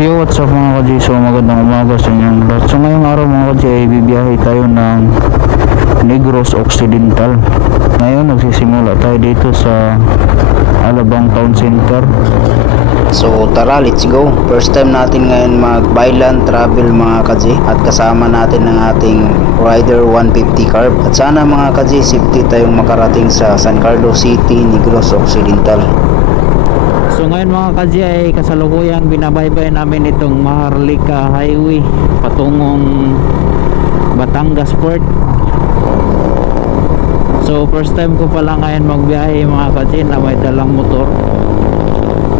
Yo, what's up mga ka-G? So magandang umaga sa inyong lahat. So ngayong araw mga ka-G ay bibiyahe tayo ng Negros Occidental. Ngayon nagsisimula tayo dito sa Alabang Town Center. So tara, let's go. First time natin ngayon mag-byland travel mga ka-G. At kasama natin ng ating Rider 150 Carb. At sana mga ka-G, safety tayong makarating sa San Carlos City, Negros Occidental. So ngayon mga ka-G ay kasalukuyang binabaybay namin itong Maharlika Highway patungong Batangas Port. So first time ko pala ngayon magbiyahe mga ka-G na may dalang motor.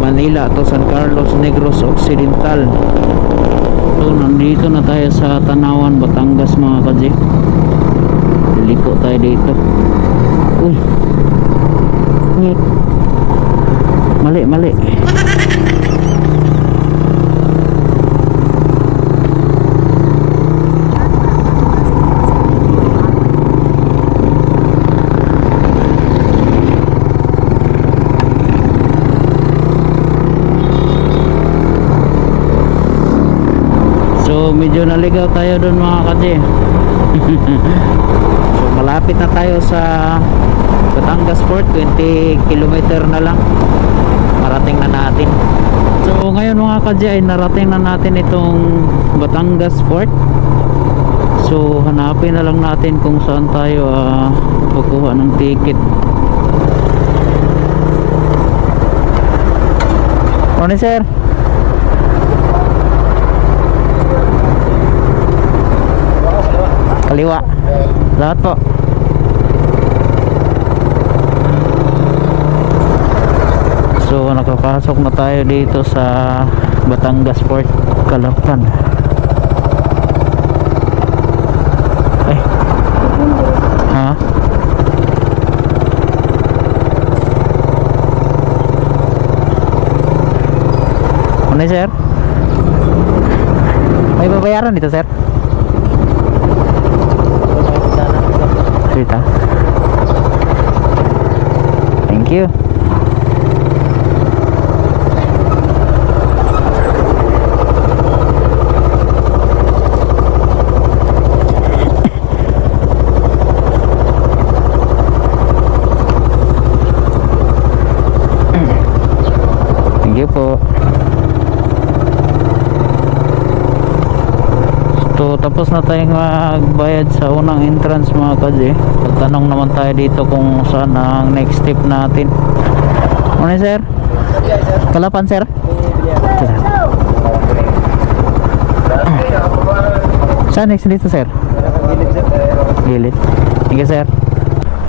Manila to San Carlos, Negros Occidental. So nandito na tayo sa Tanawan, Batangas mga ka-G. Liliko tayo dito. Uy, mali. So medyo naligaw tayo doon mga ka-G. So malapit na tayo sa Batangas Port, 20 kilometer na lang marating na natin. So ngayon mga ka-G ay narating na natin itong Batangas Port. So hanapin na lang natin kung saan tayo kukuha ng ticket. Morning sir. Kaliwa. Lahat po. So nakapasok na tayo dito sa Batangas Port, Calapan. Ay. Ha? Ano sir? May babayaran dito sir? Sweet ha? Thank you. Thank you po. So tapos na tayong magbayad sa unang entrance mga ka-G. Tanong naman tayo dito kung saan ang next step natin. Ano sir? Kalapan sir? Saan next dito sir? Gilid. Thank you sir.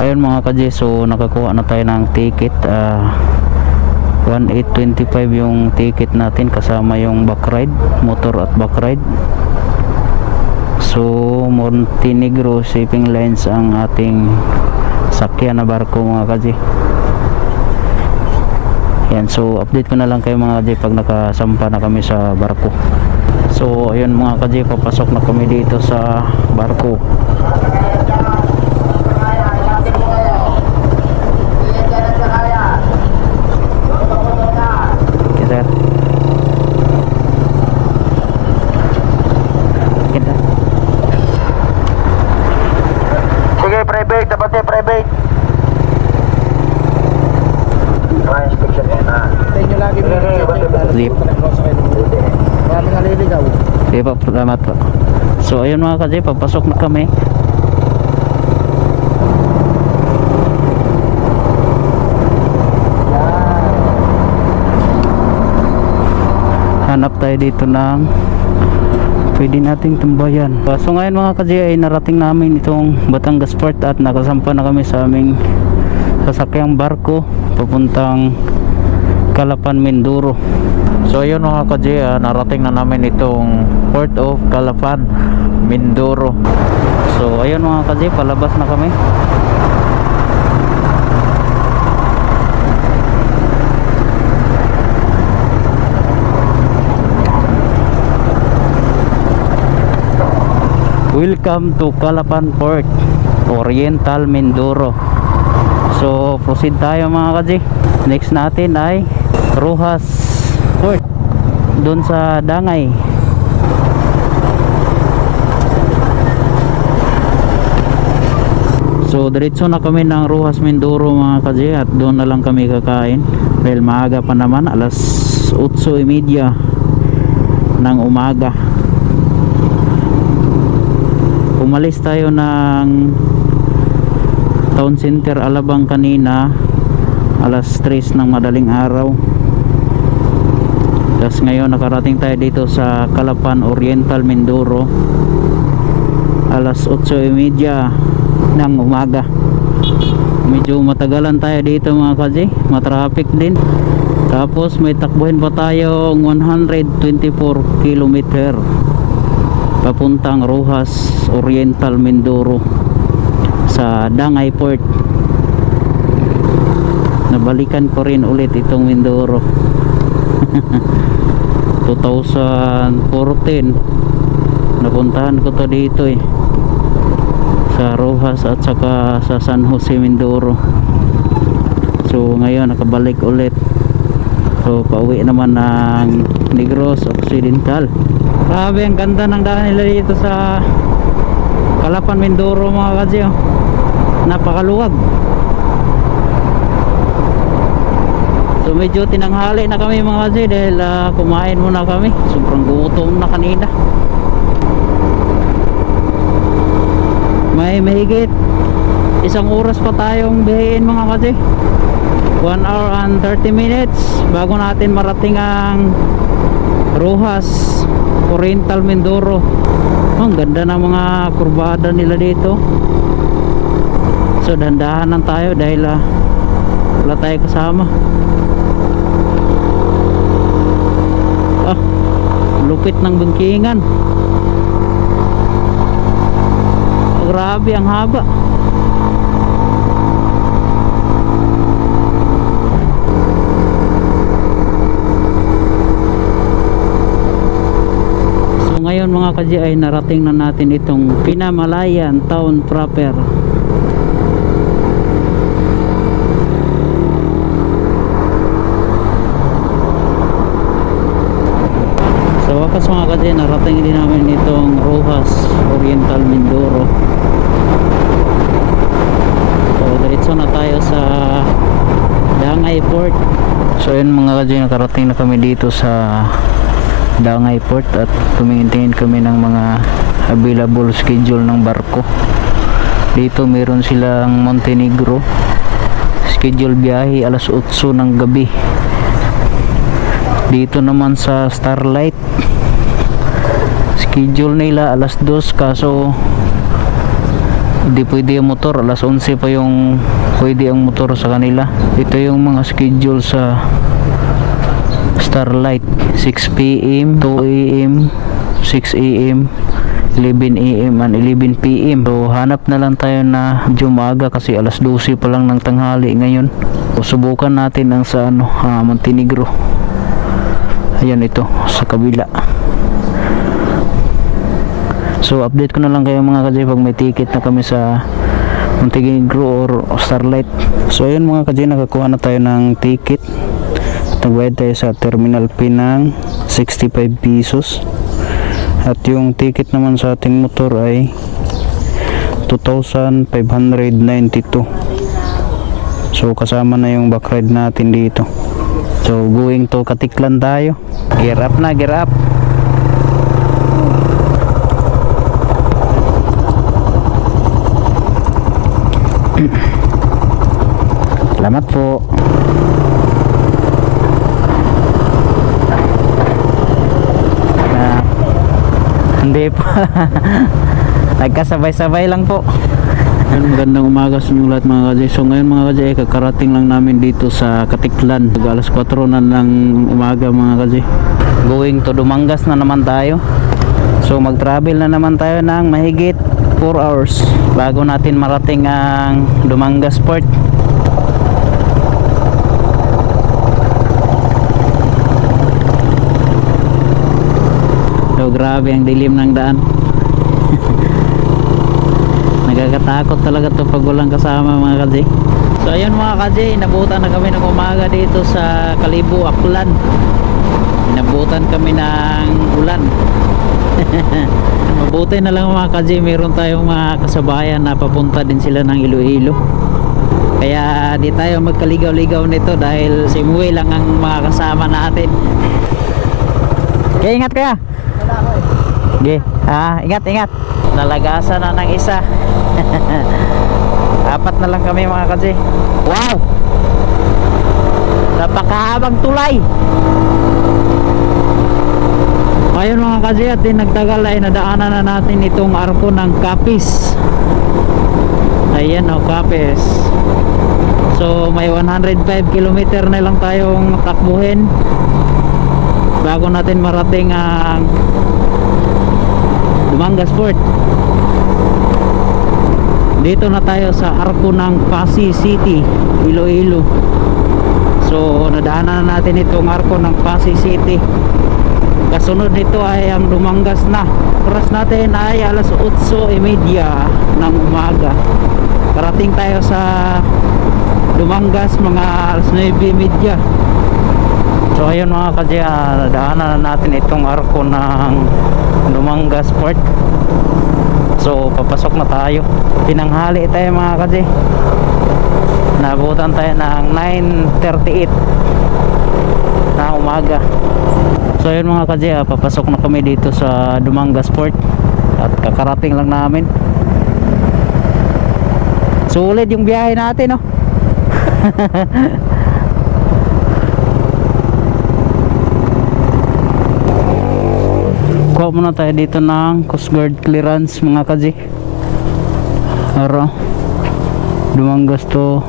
Ayun mga ka-G, so nakakuha na tayo ng ticket. 1825 yung ticket natin kasama yung back ride, motor at back ride. So Montenegro Shipping Lines ang ating sakyan na barko mga ka-G. Yan, so update ko na lang kayo mga ka-G pag nakasampa na kami sa barko. So ayun mga ka-G, papasok na kami dito sa barko. Private, dapat private. Inspection na. Tayo nyo lagi Zip. Marami naliligaw. Sige po, salamat po. So ayun mga ka-G, papasok na kami. Hanap tayo dito ng pwede nating tumbayan. So ngayon mga ka-G ay narating namin itong Batangas Port at nakasampa na kami sa aming sasakyang barko papuntang Calapan, Mindoro. So ayun mga ka-G, narating na namin itong Port of Calapan, Mindoro. So ayun mga ka-G, palabas na kami. Welcome to Calapan Port, Oriental, Mindoro. So proceed tayo mga ka-G. Next natin ay Rojas Port, doon sa Dangay. So diretso na kami ng Roxas Mindoro mga kaji, at doon na lang kami kakain dahil maaga pa naman, alas 8:30 ng umaga. Umalis tayo ng Town Center Alabang kanina alas 3 ng madaling araw. Tapos ngayon nakarating tayo dito sa Calapan Oriental Mindoro alas 8:30 ng umaga. Medyo matagalan tayo dito mga kaji, matraffic din. Tapos may takbuhin pa tayong 124 kilometer papuntang Roxas Oriental Mindoro sa Dangay Port. Nabalikan ko rin ulit itong Mindoro. 2014 napuntahan ko to dito sa Roxas at saka sa San Jose Mindoro. So ngayon nakabalik ulit. So pauwi naman ng Negros Occidental. Grabe ang ganda ng daan nila dito sa Calapan Mindoro mga kaji, oh. Napakaluwag. So medyo tinanghali na kami mga kaji dahil kumain muna kami. Sobrang gutom na kanina. May mahigit 1 oras pa tayong biyahin mga kaji. 1 hour and 30 minutes bago natin marating ang Roxas Oriental Mindoro. Ang ganda ng mga kurbada nila dito. So dandahan lang tayo dahil wala tayo kasama. Lupit ng bangkingan. Grabe ang haba. Ngayon mga kaji ay narating na natin itong Pinamalayan town proper. Sa wakas mga kaji, narating din namin itong Roxas Oriental Mindoro. So diretso na tayo sa Dangay Port. So yun mga kaji, nakarating na kami dito sa Dangay Port at tumingin-tingin kami ng mga available schedule ng barko. Dito meron silang Montenegro, schedule biyahe alas 8 ng gabi. Dito naman sa Starlight, schedule nila alas 2, kaso hindi pwede ang motor, alas 11 pa yung pwede ang motor sa kanila. Ito yung mga schedule sa Starlight: 6 PM, 2 AM, 6 AM, 11 AM and 11 PM. So hanap na lang tayo na medyo maaga kasi alas 12 pa lang ng tanghali ngayon. So, subukan natin ang sa Montenegro. Ayan, ito sa kabila. So update ko na lang kayo mga kaji pag may ticket na kami sa Montenegro or Starlight. So ayun mga kaji, nakakuha na tayo ng ticket. Nagbayad tayo sa terminal fee ng 65 pesos. At yung ticket naman sa ating motor ay 2,592. So kasama na yung back ride natin dito. So going to Katiklan tayo. Gear up na, gear up. Salamat po. Hindi po. Nagkasabay-sabay lang po. Magandang umaga sa inyo lahat mga kaji. So ngayon mga kaji, kakarating lang namin dito sa Katiklan. Alas 4 na ng umaga mga kaji. Going to Dumangas na naman tayo. So mag travel na naman tayo ng mahigit 4 hours bago natin marating ang Dumangas Port. So grabe ang dilim ng daan. Nagkakatakot talaga to pag walang kasama mga kaji. So ayun mga kaji, nabutan na kami ng umaga dito sa Kalibo, Aklan. Inabutan kami ng ulan. Mabuti na lang mga ka-J, meron tayong mga kasabayan na papunta din sila ng Iloilo. Kaya di tayo magkaligaw-ligaw nito dahil si Muwi lang ang mga kasama natin. Kaya ingat kaya. Okay. Ingat. Nalagasan na ng isa. Apat na lang kami mga ka-J. Wow! Napakahabang tulay. Ayun mga ka-J, at din nagtagal ay nadaanan na natin itong arko ng Capiz. Ayan o, Capiz. So may 105 kilometer na lang tayong takbuhin bago natin marating ang Dumangas Port. Dito na tayo sa arko ng Pasig City, Iloilo. So nadaanan na natin itong arko ng Pasig City. Kasunod nito ay ang Dumangas na. Oras natin ay alas 8:30 ng umaga. Parating tayo sa Dumangas mga alas 9:30. So ayun mga ka-J, nadaanan na natin itong arko ng Dumangas Port. So papasok na tayo. Tinanghali tayo mga ka-J. Nabutan tayo ng 9:38 na umaga. So ayun mga ka-J, papasok na kami dito sa Dumangas Port at kakarating lang namin. Sulit yung biyahe natin, no? Kuha muna tayo dito ng Coast Guard clearance mga ka-J. Dumangas to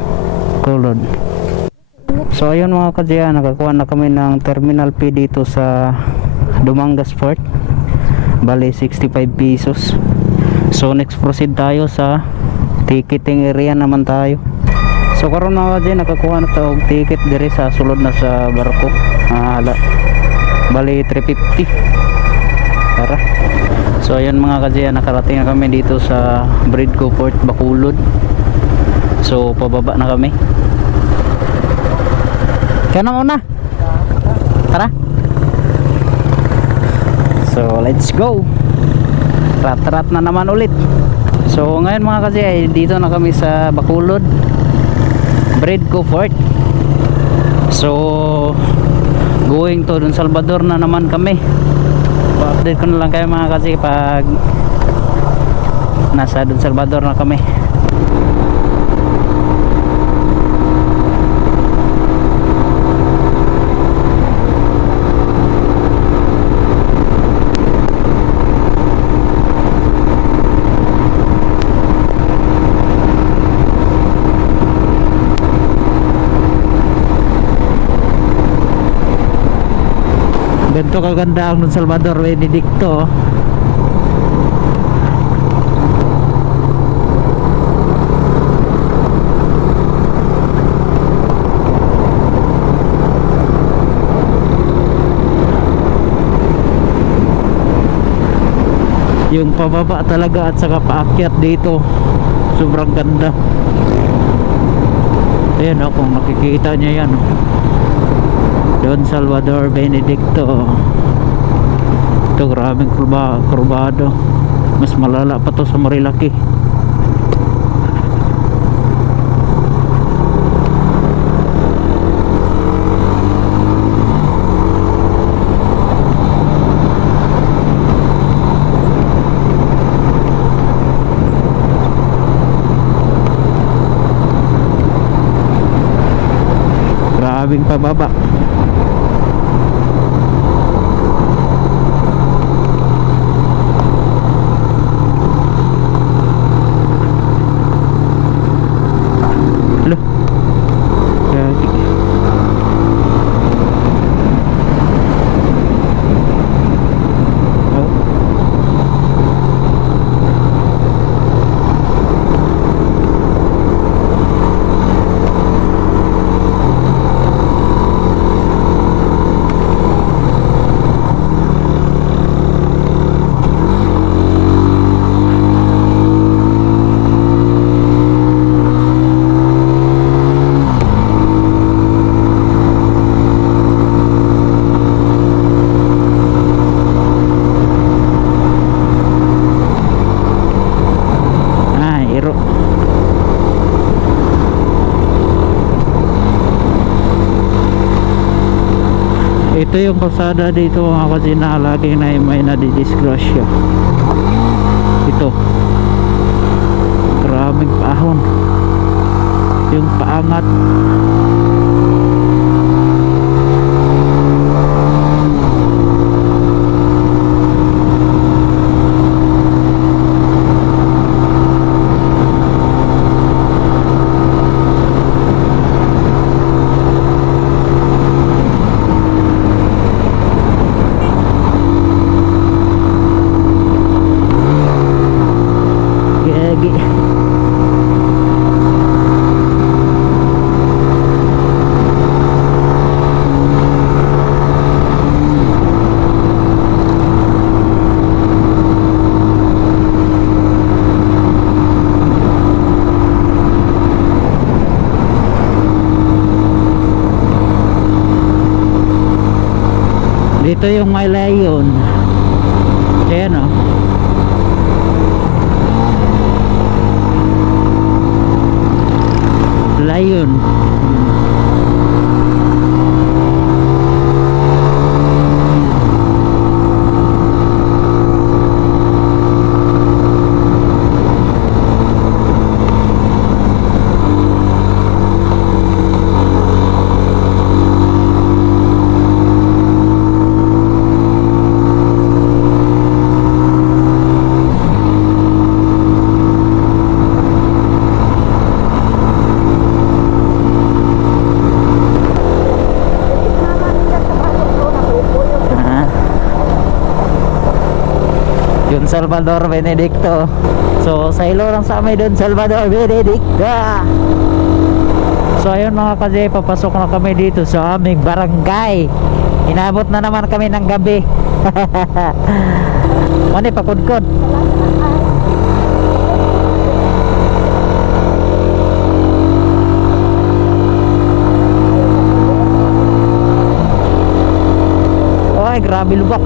Colod. So ayun mga ka-J, nakakuha na kami ng Terminal P dito sa Dumangas Port. Bali 65 pesos. So next proceed tayo sa ticketing area naman tayo. So karon mga ka-J, nakakuha na tayo ticket dire sa sulod na sa barko. Bali 350. Tara. So ayun mga ka-J, nakarating na kami dito sa Bridco Port, Bacolod. So pababa na kami. Kanang una. Tara. So let's go. Rat na naman ulit. So ngayon mga ka-J, ay dito na kami sa Bacolod, Bridco Port. So going to Don Salvador na naman kami. Pa-update ko na lang kayo mga ka-J pag nasa Don Salvador na kami. Ganito kaganda ang Don Salvador, Benedicto. Yung pababa talaga at saka paakyat dito, sobrang ganda. Ayan o, kung nakikita nyo yan o. Don Salvador, Benedicto. Ito grabing kurbado. Mas malala pa to sa Marilaki. Grabing pababa. yung kalsada dito mga kasi na lagi na may nadidisgrasya. Ito, grabing paahon yung paangat. Gagi. Dito yung may layon. Ayan o. Layon. Yun Salvador Benedicto. So sa ilo lang sa amin doon Salvador Benedicto. So ayun mga kasi, papasok na kami dito sa aming barangay. Inabot na naman kami ng gabi. Mani pakudkod. Ay grabe lubak.